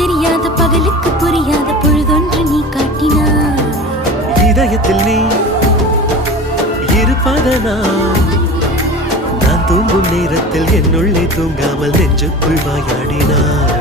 தெரியாத பகலுக்கு புரியாத பொழுதொன்று நீ காட்டினாய். இதயத்தில் நீ இருப்பதனா நான் தூங்கும் நேரத்தில் என்னுள்ளே தூங்காமல் நெஞ்சுக்குள் வாயாடினார்.